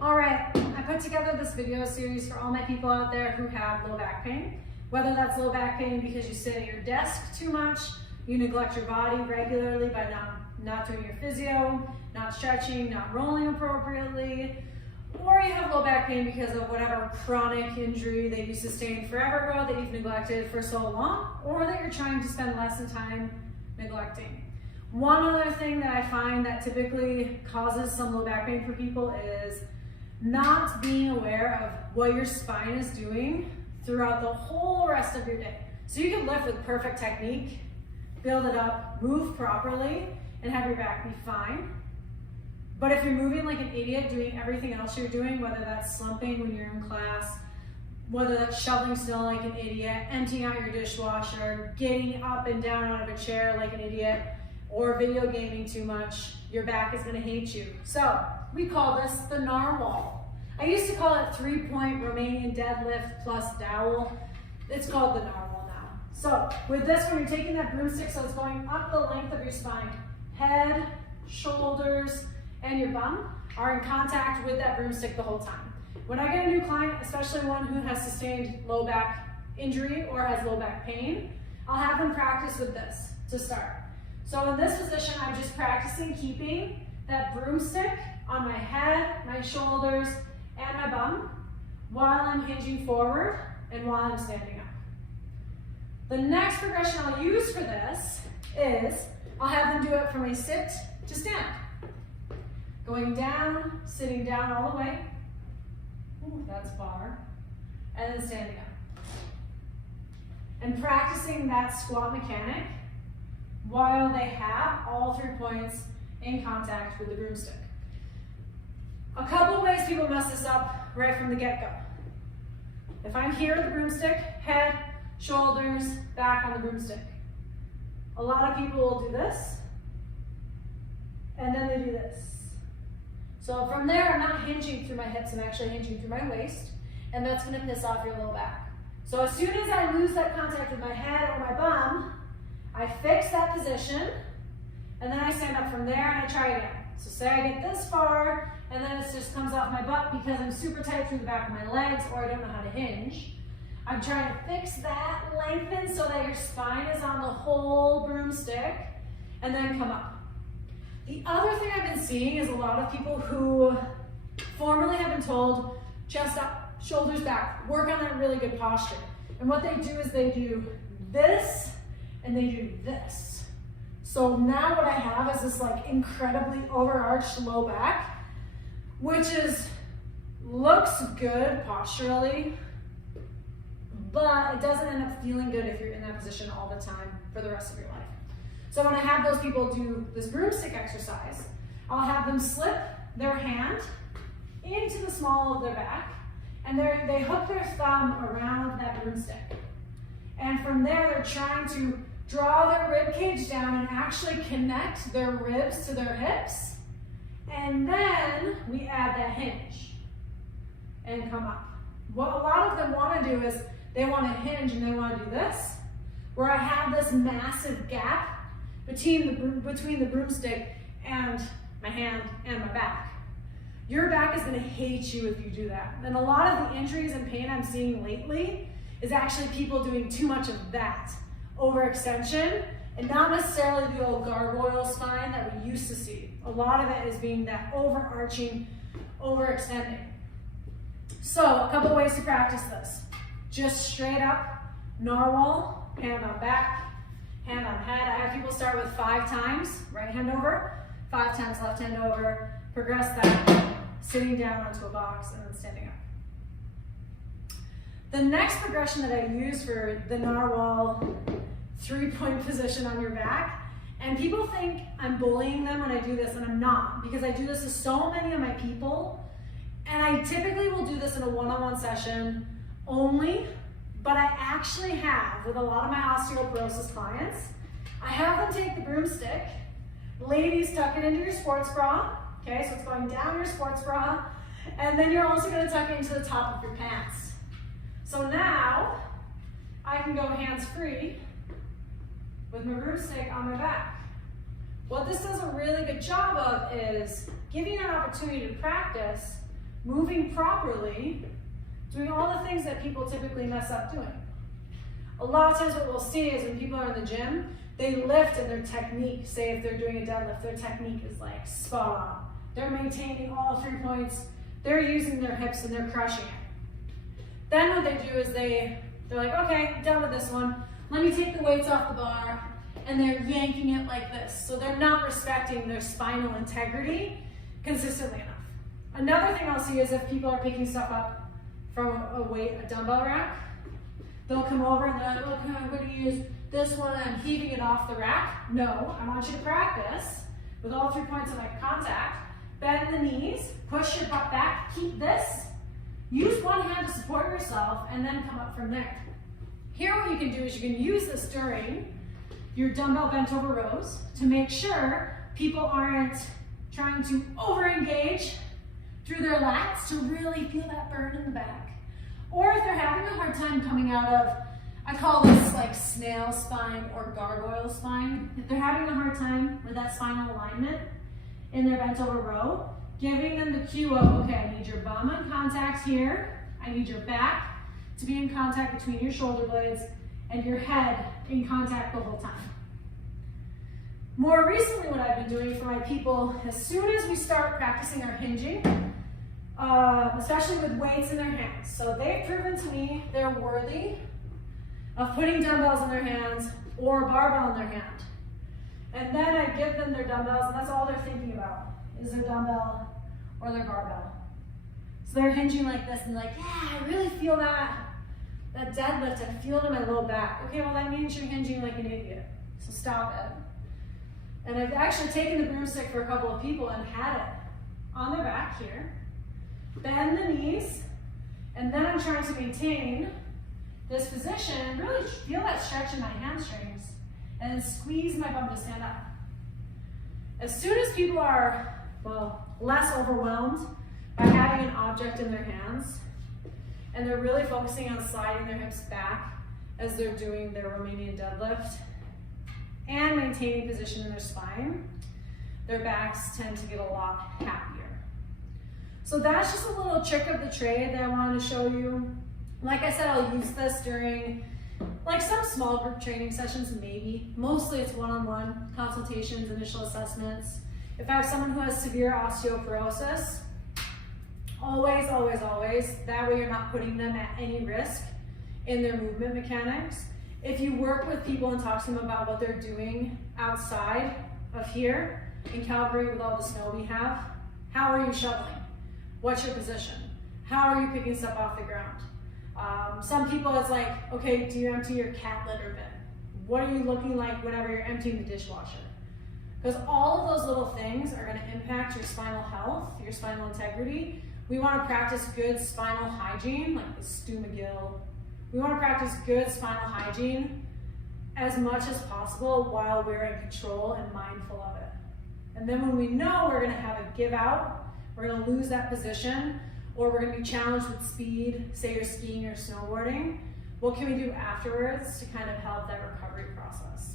All right, I put together this video series for all my people out there who have low back pain. Whether that's low back pain because you sit at your desk too much, you neglect your body regularly by not doing your physio, not stretching, not rolling appropriately, or you have low back pain because of whatever chronic injury that you sustained forever ago that you've neglected for so long, or that you're trying to spend less time neglecting. One other thing that I find that typically causes some low back pain for people is not being aware of what your spine is doing throughout the whole rest of your day. So you can lift with perfect technique, build it up, move properly, and have your back be fine. But if you're moving like an idiot, doing everything else you're doing, whether that's slumping when you're in class, whether that's shoveling snow like an idiot, emptying out your dishwasher, getting up and down out of a chair like an idiot, or video gaming too much, your back is gonna hate you. So we call this the narwhal. I used to call it 3-point Romanian deadlift plus dowel. It's called the narwhal now. So with this one, you're taking that broomstick, so it's going up the length of your spine. Head, shoulders, and your bum are in contact with that broomstick the whole time. When I get a new client, especially one who has sustained low back injury or has low back pain, I'll have them practice with this to start. So in this position, I'm just practicing keeping that broomstick on my head, my shoulders, and my bum while I'm hinging forward and while I'm standing up. The next progression I'll use for this is I'll have them do it from a sit to stand. Going down, sitting down all the way. Ooh, that's far. And then standing up. And practicing that squat mechanic while they have all 3 points in contact with the broomstick. A couple ways people mess this up right from the get-go. If I'm here with the broomstick, head, shoulders, back on the broomstick. A lot of people will do this, and then they do this. So from there, I'm not hinging through my hips, I'm actually hinging through my waist, and that's gonna piss off your low back. So as soon as I lose that contact with my head or my bum, I fix that position, and then I stand up from there and I try again. So say I get this far, and then it just comes off my butt because I'm super tight through the back of my legs or I don't know how to hinge. I'm trying to fix that, lengthen so that your spine is on the whole broomstick, and then come up. The other thing I've been seeing is a lot of people who formerly have been told, chest up, shoulders back, work on that really good posture. And what they do is they do this, and they do this. So now what I have is this like incredibly overarched low back, which looks good posturally, but it doesn't end up feeling good if you're in that position all the time for the rest of your life. So when I have those people do this broomstick exercise, I'll have them slip their hand into the small of their back, and they hook their thumb around that broomstick. And from there, they're trying to draw their rib cage down and actually connect their ribs to their hips. And then we add that hinge and come up. What a lot of them want to do is they want to hinge and they want to do this, where I have this massive gap between the broomstick and my hand and my back. Your back is going to hate you if you do that. And a lot of the injuries and pain I'm seeing lately is actually people doing too much of that overextension, and not necessarily the old gargoyle spine that we used to see. A lot of it is being that overarching, overextending. So a couple ways to practice this. Just straight up, narwhal, hand on back, hand on head. I have people start with 5 times, right hand over, 5 times left hand over, progress that, sitting down onto a box, and then standing up. The next progression that I use for the narwhal 3-point position on your back, and people think I'm bullying them when I do this, and I'm not, because I do this to so many of my people, and I typically will do this in a one-on-one session only, but I actually have, with a lot of my osteoporosis clients, I have them take the broomstick. Ladies, tuck it into your sports bra, okay, so it's going down your sports bra, and then you're also gonna tuck it into the top of your pants. So now, I can go hands-free with my broomstick on my back. What this does a really good job of is giving you an opportunity to practice moving properly, doing all the things that people typically mess up doing. A lot of times what we'll see is when people are in the gym, they lift and their technique, say if they're doing a deadlift, their technique is like spot on. They're maintaining all 3 points, they're using their hips and they're crushing it. Then what they do is they're like, okay, done with this one. Let me take the weights off the bar, and they're yanking it like this. So they're not respecting their spinal integrity consistently enough. Another thing I'll see is if people are picking stuff up from a dumbbell rack, they'll come over and they're like, okay, I'm going to use this one, I'm heaving it off the rack. No, I want you to practice with all 3 points of contact. Bend the knees, push your butt back, keep this. Use one hand to support yourself and then come up from there. Here what you can do is you can use this during your dumbbell bent over rows to make sure people aren't trying to over-engage through their lats to really feel that burn in the back. Or if they're having a hard time coming out of, I call this like snail spine or gargoyle spine. If they're having a hard time with that spinal alignment in their bent over row, giving them the cue of, okay, I need your bum in contact here, I need your back to be in contact between your shoulder blades and your head in contact the whole time. More recently, what I've been doing for my people, as soon as we start practicing our hinging, especially with weights in their hands. So they've proven to me they're worthy of putting dumbbells in their hands or a barbell in their hand. And then I give them their dumbbells, and that's all they're thinking about, is their dumbbell or their barbell. So they're hinging like this and like, yeah, I really feel that deadlift, I feel it in my low back. Okay, well that means you're hinging like an idiot, so stop it. And I've actually taken the broomstick for a couple of people and had it on their back here. Bend the knees, and then I'm trying to maintain this position and really feel that stretch in my hamstrings, and then squeeze my bum to stand up. As soon as people are, well, less overwhelmed by having an object in their hands, and they're really focusing on sliding their hips back as they're doing their Romanian deadlift, and maintaining position in their spine, their backs tend to get a lot happier. So that's just a little trick of the trade that I wanted to show you. Like I said, I'll use this during like some small group training sessions, maybe. Mostly it's one-on-one consultations, initial assessments. If I have someone who has severe osteoporosis, always, always, always, that way you're not putting them at any risk in their movement mechanics. If you work with people and talk to them about what they're doing outside of here in Calgary with all the snow we have, how are you shoveling? What's your position? How are you picking stuff off the ground? Some people it's like, okay, do you empty your cat litter bin? What are you looking like whenever you're emptying the dishwasher? Because all of those little things are going to impact your spinal health, your spinal integrity. We want to practice good spinal hygiene, like the Stu McGill. We want to practice good spinal hygiene as much as possible while we're in control and mindful of it. And then when we know we're going to have a give out, we're going to lose that position, or we're going to be challenged with speed, say you're skiing or snowboarding, what can we do afterwards to kind of help that recovery process?